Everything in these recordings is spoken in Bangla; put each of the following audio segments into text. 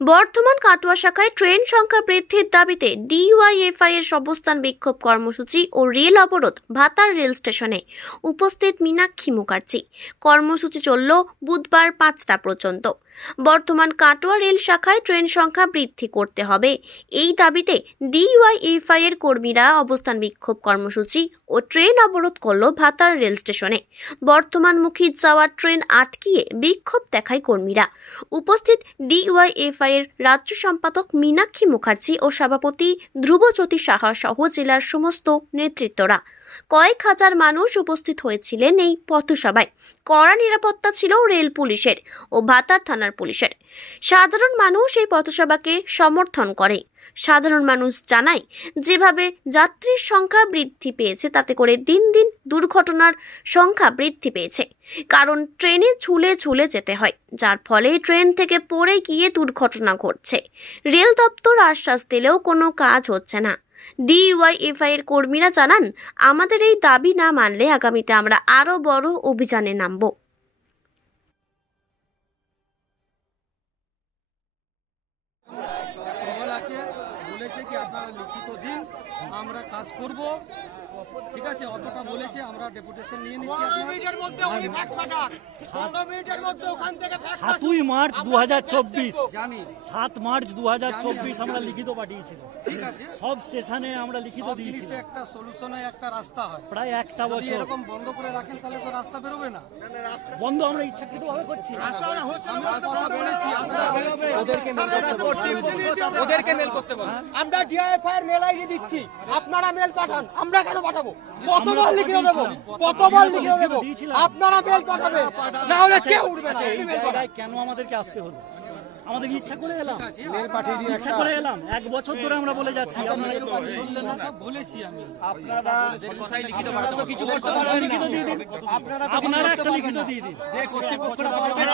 বর্ধমান কাটোয়া শাখায় ট্রেন সংখ্যা বৃদ্ধির দাবিতে ডিওয়াইএফআই এর অবস্থান বিক্ষোভ কর্মসূচি ও রেল অবরোধ ভাতার রেল স্টেশনে। উপস্থিত মীনাক্ষী মুখার্জি। কর্মসূচি চলল বুধবার পাঁচটা পর্যন্ত। বর্তমান কাটোয়া রেল শাখায় ট্রেন সংখ্যা বৃদ্ধি করতে হবে। এই দাবিতে ডিওয়াইএফআই এর কর্মীরা অবস্থান বিক্ষোভ কর্মসূচি ও ট্রেন অবরোধ করল ভাতার রেল স্টেশনে। বর্তমানমুখী যাওয়ার ট্রেন আটকিয়ে বিক্ষোভ দেখায় কর্মীরা। উপস্থিত ডিওয়াইএফআই এর রাজ্য সম্পাদক মীনাক্ষী মুখার্জি ও সভাপতি ধ্রুবজ্যোতি সাহা সহ জেলার সমস্ত নেতৃত্বরা। কয়েক হাজার মানুষ উপস্থিত হয়েছিলেন এই পথসভায়। কড়া নিরাপত্তা ছিল রেল পুলিশের ও ভাতার থানার পুলিশের। সাধারণ মানুষ এই পথসভাকে সমর্থন করে। সাধারণ মানুষ জানায়, যেভাবে যাত্রীর সংখ্যা বৃদ্ধি পেয়েছে, তাতে করে দিন দিন দুর্ঘটনার সংখ্যা বৃদ্ধি পেয়েছে। কারণ ট্রেনে ঝুলে ঝুলে যেতে হয়, যার ফলে ট্রেন থেকে পড়ে গিয়ে দুর্ঘটনা ঘটছে। রেল দপ্তর আশ্বাস দিলেও কোনো কাজ হচ্ছে না। ডিওয়াইএফআই এর কর্মীরা জানান, আমাদের এই দাবি না মানলে আগামীতে আমরা আরও বড় অভিযানে নামব। আপনারা লিখিত দিন আমরা কাজ করব। ঠিক আছে? অতটা বলেছে আমরা ডেপুটেশন নিয়ে নিচ্ছি সাতই মার্চ দু হাজার চব্বিশ। জানি। সাত মার্চ দু হাজার চব্বিশ আমরা লিখিত পাঠিয়েছিল সব স্টেশনে আমরা লিখিত দিয়েছি। একটা সলিউশন হয় একটা রাস্তা হয়। প্রায় একটা বছর। এরকম বন্ধ করে রাখেন তাহলে তো রাস্তা বেরোবে না। বন্ধ আমরা ইচ্ছাকৃত ভাবে করছি ওদেরকে মেল করতে বলো। আমরা ডিআইএফআই এর মেল আইডি দিচ্ছি। আপনারা মেল পাঠান। আমরা কেন পাঠাবো? কতবার লিখে দেবো? কতবার লিখে দেবো? আপনারা মেল পাঠাবেন। না হলে কেউ উঠবে কেন আমাদেরকে আসতে হলো? আমাদের ইচ্ছা করে এলাম। ইচ্ছা করে এলাম। এক বছর ধরে আমরা বলে যাচ্ছি আপনারা কেউ কথা শুনলেন না। বলেছি আমি। আপনারা একটা লিখিত দিয়ে দিন। কিছু যা হবে রিটেন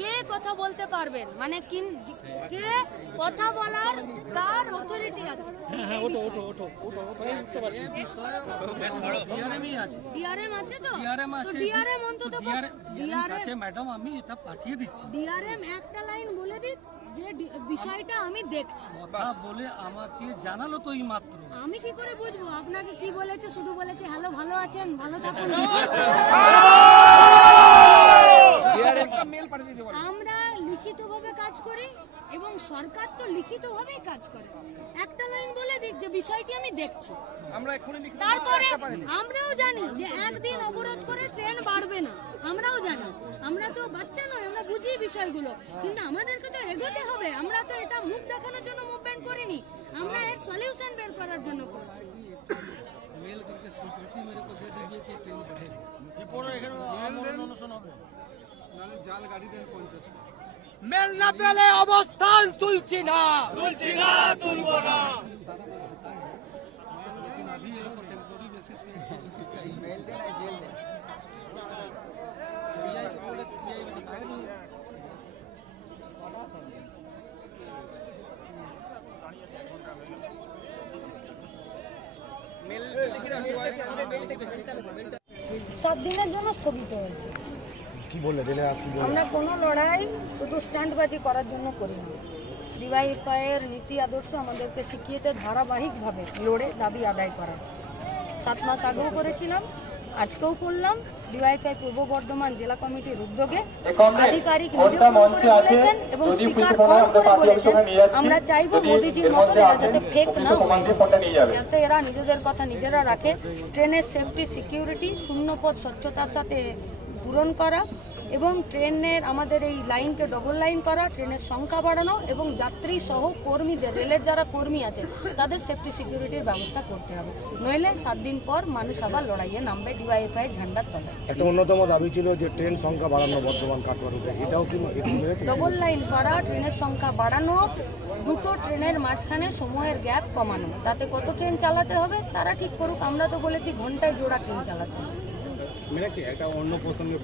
কে কথা বলতে পারবেন মানে কে কথা বলার কার অথরিটি আছে হ্যাঁ ডিআরএম আছে তো ডিআরএম আছে ডিআরএম অন্তত ডিআরএম ম্যাডাম আমি এটা পাঠিয়ে দিচ্ছি ডিআরএম একটা লাইন বলে দিক যে ডি- বিষয়টা আমি দেখছি কথা বলে আমাকে জানালো তো এই মাত্র আমি কি করে বুঝব আপনাকে কি বলেছে শুধু বলেছে হ্যালো ভালো আছেন ভালো থাকুন আমরা লিখিতভাবে কাজ করি এবং সরকার তো লিখিতভাবেই কাজ করে একটা লাইন বলে দিক যে বিষয়টি আমি দেখছি আমরা এক্ষুনি লিখিত তারপরে আমরাও জানি যে একদিন অবরোধ করে ট্রেন বাড়বে না আমরাও জানি আমরা তো বাচ্চা নয় আমরা বুঝি বিষয়গুলো কিন্তু আমাদেরকে তো এগোতে হবে আমরা তো এটা মুখ দেখানোর জন্য মুভমেন্ট করিনি আমরা এর সলিউশন বের করার জন্য করছি मेल करके स्वीकृति मेरे को दे दीजिए कि ट्रेन बढ़ेगी रिपोर्ट এখানে আমরণ অনশন হবে मेलना पहले अवस्थान तुलसी ना तुलसी सात दिन जो स्थगित तो हो। কি বললে? রেলে আর কি বললে? আমরা কোনো লড়াই শুধু স্ট্যান্ডবাজি করার জন্য করি না। ডিওয়াইফাইয়ের নীতি আদর্শ আমাদেরকে শিখিয়েছে ধারাবাহিকভাবে লড়ে দাবি আদায় করা। সাত মাস আগেও করেছিলাম আজকেও করলাম। ডিওয়াইফাই পূর্ব বর্ধমান জেলা কমিটির উদ্যোগে আধিকারিক নিজে ফোন করে বলেছেন এবং স্পিকার ফোন করে বলেছেন আমরা চাইব মোদিজির মতন এরা যাতে ফেক না হয়। যাতে এরা নিজেদের কথা নিজেরা রাখে। ট্রেনের সেফটি সিকিউরিটি শূন্যপদ স্বচ্ছতার সাথে পূরণ করা এবং ট্রেনের আমাদের এই লাইনকে ডবল লাইন করা ট্রেনের সংখ্যা বাড়ানো এবং যাত্রী সহ কর্মীদের রেলের যারা কর্মী আছে তাদের সেফটি সিকিউরিটির ব্যবস্থা করতে হবে। নইলে সাত দিন পর মানুষ আবার লড়াইয়ে নামবে ডিওয়াইফাই ঝান্ডার তলায়। একটা অন্যতম দাবি ছিল যে ট্রেন সংখ্যা বাড়ানো বর্তমান এটাও কি ডবল লাইন করা ট্রেনের সংখ্যা বাড়ানো দুটো ট্রেনের মাঝখানে সময়ের গ্যাপ কমানো। তাতে কত ট্রেন চালাতে হবে তারা ঠিক করুক আমরা তো বলেছি ঘন্টায় জোড়া ট্রেন চালাতে হবে। একটা অন্য প্রসঙ্গে